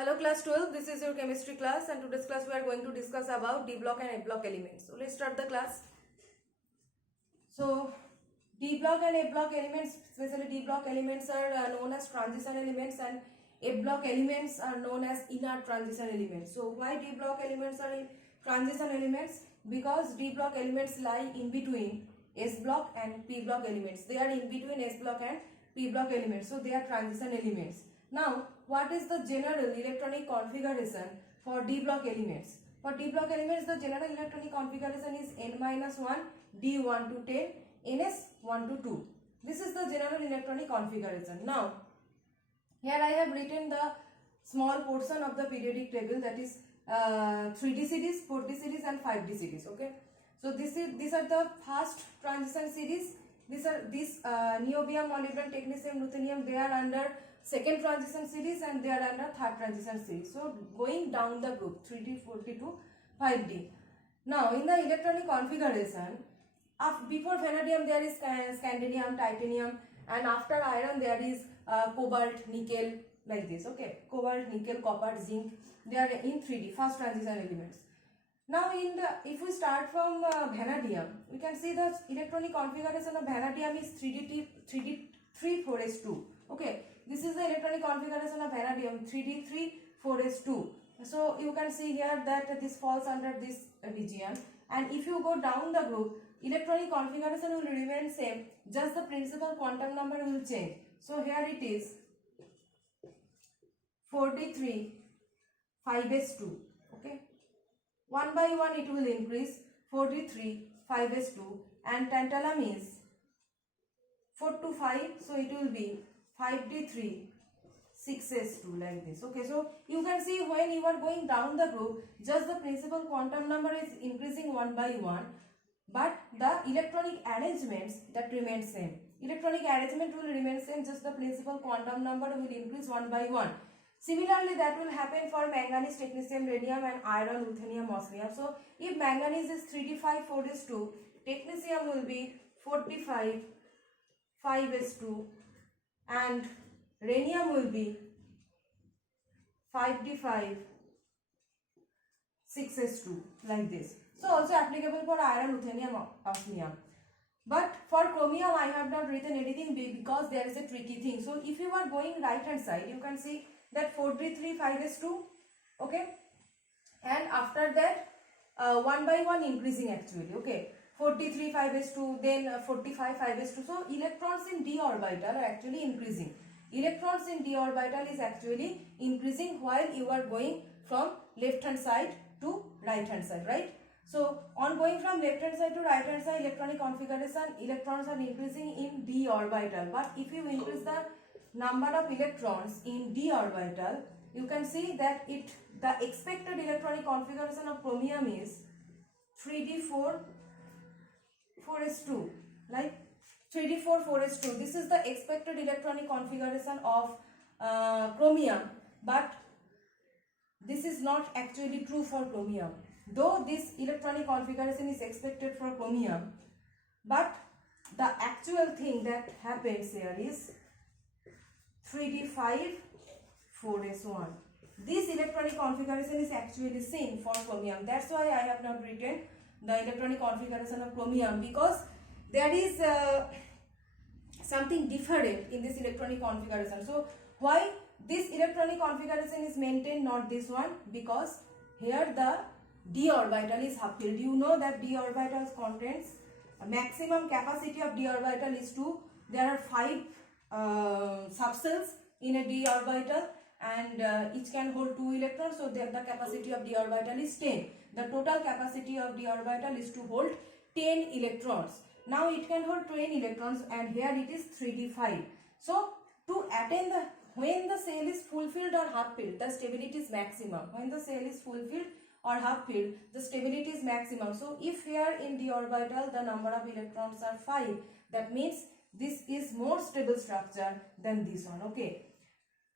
Hello class 12, this is your chemistry class and today's class we are going to discuss about D block and A block elements. So let's start the class. So D block and A block elements, especially D block elements are known as transition elements and A block elements are known as inert transition elements. So why D block elements are transition elements? Because D block elements lie in between S block and P block elements. They are in between S block and P block elements. So they are transition elements. Now, what is the general electronic configuration for D block elements? For D block elements, the general electronic configuration is n-1, D1 to 10, ns 1 to 2. This is the general electronic configuration. Now, here I have written the small portion of the periodic table, that is 3D series, 4D series and 5D series. Okay. So these are the first transition series. These are niobium, molybdenum, technetium, ruthenium. They are under second transition series and they are under third transition series. So going down the group 3D, 4D to 5D. Now in the electronic configuration, before vanadium there is scandium, titanium, and after iron there is cobalt, nickel, like this. Okay, cobalt, nickel, copper, zinc. They are in 3D, first transition elements. Now if we start from vanadium, we can see the electronic configuration of vanadium is 3D3 4s2. Okay, this is the electronic configuration of vanadium 3D3 4s2. So you can see here that this falls under this region, and if you go down the group, electronic configuration will remain same, just the principal quantum number will change. So here it is 43 5s2. Okay, one by one it will increase 43 5s2, and tantalum is 4 to 5, so it will be 5d3 6s2, like this. Okay, so you can see when you are going down the group, just the principal quantum number is increasing one by one, but the electronic arrangements that remain same. Electronic arrangement will remain same, just the principal quantum number will increase one by one. Similarly, that will happen for manganese, technetium, radium and iron, ruthenium, osmium. So if manganese is 3d5 4s2, technetium will be 45 5s2 and rhenium will be 5d5 6s2, like this. So also applicable for iron, ruthenium, osmium. But for chromium I have not written anything because there is a tricky thing. So if you are going right hand side, you can see that 4d3 5s2. Okay, and after that one by one increasing actually. Okay, 43 5s2, then 45 5s2. So electrons in d orbital are actually increasing. Electrons in d orbital is actually increasing while you are going from left hand side to right hand side, right? So on going from left hand side to right hand side, electronic configuration, electrons are increasing in d orbital. But if you increase the number of electrons in d orbital, you can see that the expected electronic configuration of chromium is 3d4 4s2, like 3d4 4s2. This is the expected electronic configuration of chromium, but this is not actually true for chromium. Though this electronic configuration is expected for chromium, but the actual thing that happens here is 3d5 4s1. This electronic configuration is actually same for chromium. That's why I have not written the electronic configuration of chromium, because there is something different in this electronic configuration. So why this electronic configuration is maintained, not this one? Because here the d orbital is half filled. You know that d orbital contains a maximum capacity of d orbital is 2. There are 5 subcells in a d orbital, and each can hold 2 electrons, so the capacity of d orbital is 10. The total capacity of d orbital is to hold 10 electrons. Now it can hold 10 electrons, and here it is 3d5. So to attain the, when the cell is fulfilled or half filled, the stability is maximum. When the cell is fulfilled or half filled, the stability is maximum. So if here in d orbital the number of electrons are 5, that means this is more stable structure than this one. Okay,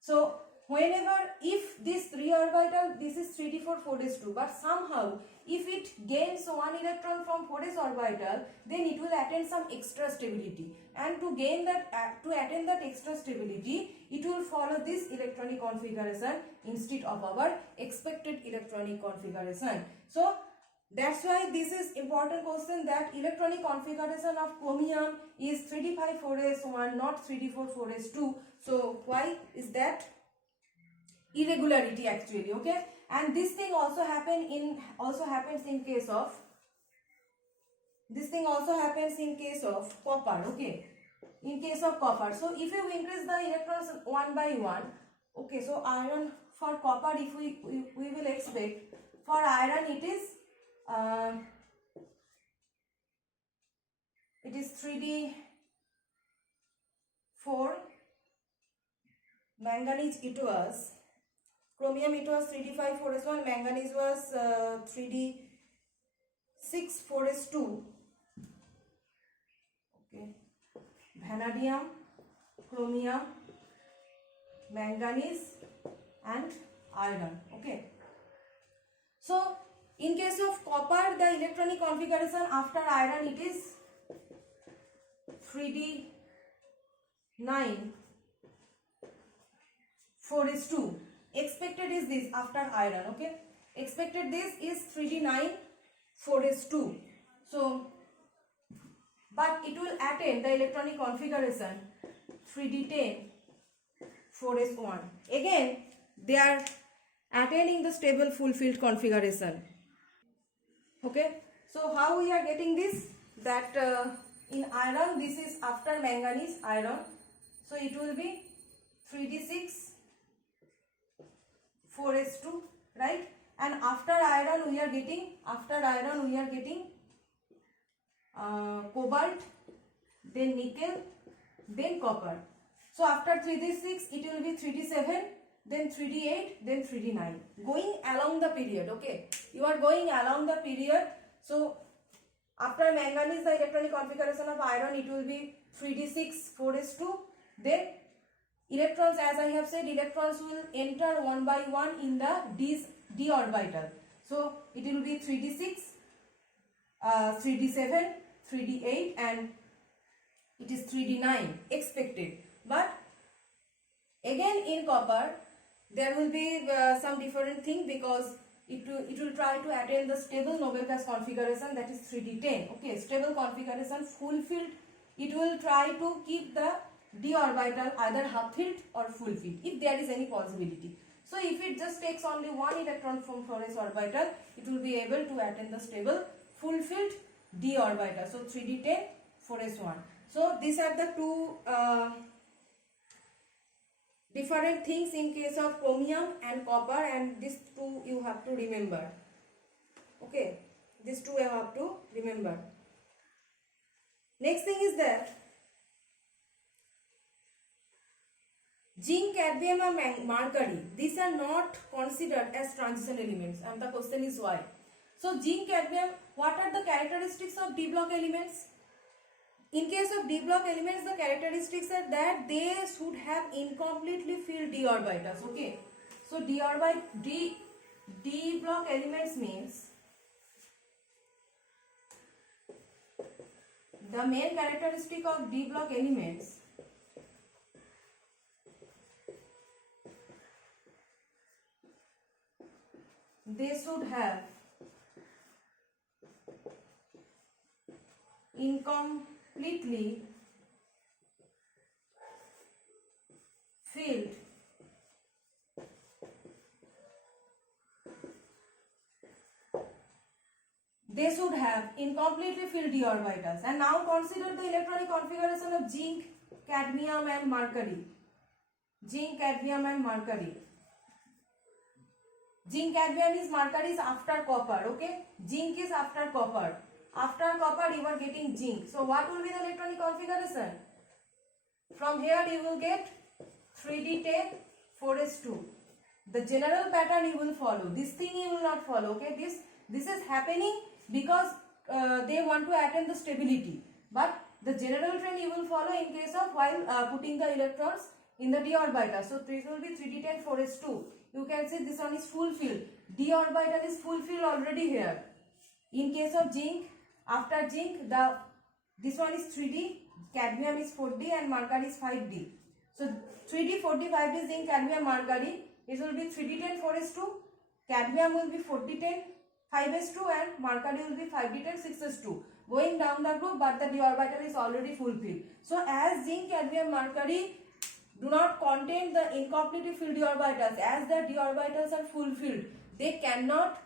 so whenever, if this 3 orbital, this is 3d4 4s2, but somehow if it gains one electron from 4s orbital, then it will attain some extra stability, and to gain that, to attain that extra stability, it will follow this electronic configuration instead of our expected electronic configuration. So that's why this is important question, that electronic configuration of chromium is 3d5 4s1, not 3d4 4s2. So why is that? Irregularity actually, okay. And this thing also happens in case of, this thing also happens in case of copper, okay, in case of copper. So if you increase the electrons one by one, okay, so iron, for copper, if we will expect, for iron it is 3d4, manganese it was, chromium it was 3d5 4s1, manganese was 3d6 4s2, okay, vanadium, chromium, manganese and iron, okay. So in case of copper, the electronic configuration after iron it is 3d9 4s2. Expected is this after iron, okay. Expected this is 3d9 4s2. So, but it will attain the electronic configuration 3d10 4s1. Again, they are attaining the stable full field configuration. Okay. So how we are getting this? That in iron, this is after manganese iron. So it will be 3d6 4s2, right? And after iron we are getting, cobalt, then nickel, then copper. So after 3d6 it will be 3d7, then 3d8, then 3d9, going along the period, okay. You are going along the period. So after manganese, the electronic configuration of iron, it will be 3d6 4s2. Then electrons, as I have said, electrons will enter one by one in the d orbital. So it will be 3d6, 3d7, 3d8 and it is 3d9 expected. But again in copper there will be some different thing, because it will try to attain the stable noble gas configuration, that is 3d10, okay, stable configuration fulfilled. It will try to keep the d orbital either half filled or full filled if there is any possibility. So if it just takes only one electron from 4s orbital, it will be able to attain the stable fulfilled d orbital. So 3d10 4s1. So these are the two different things in case of chromium and copper, and these two you have to remember, okay, these two you have to remember. Next thing is that zinc, cadmium and mercury, these are not considered as transition elements, and the question is why. So zinc, cadmium, what are the characteristics of d block elements? In case of d block elements, the characteristics are that they should have incompletely filled d orbitals, okay. So d block elements means the main characteristic of d block elements they should have incompletely filled d orbitals. And now consider the electronic configuration of zinc, cadmium and mercury. Zinc, cadmium and mercury. Zinc, cadmium is, mercury is after copper, okay. Zinc is after copper. After copper you are getting zinc. So what will be the electronic configuration? From here you will get 3d10 4s2. The general pattern you will follow. This thing you will not follow, okay. This is happening because they want to attain the stability. But the general trend you will follow in case of while putting the electrons in the d orbital. So this will be 3d10 4s2. You can see this one is fulfilled. D orbital is fulfilled already here. In case of zinc, after zinc, this one is 3d, cadmium is 4d and mercury is 5d. So 3d, 4d, 5d zinc, cadmium, mercury. It will be 3d10 4s2. Cadmium will be 4d10 5s2 and mercury will be 5d10 6s2. Going down the group, but the d orbital is already fulfilled. So as zinc, cadmium, mercury do not contain the incompletely filled d orbitals, as the d orbitals are fulfilled, they cannot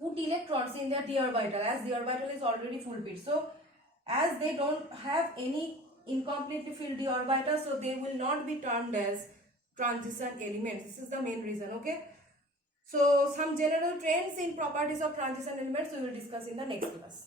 put electrons in the d orbital, as the orbital is already fulfilled. So as they don't have any incompletely filled d orbital, so they will not be termed as transition elements. This is the main reason. Okay, so some general trends in properties of transition elements we will discuss in the next class.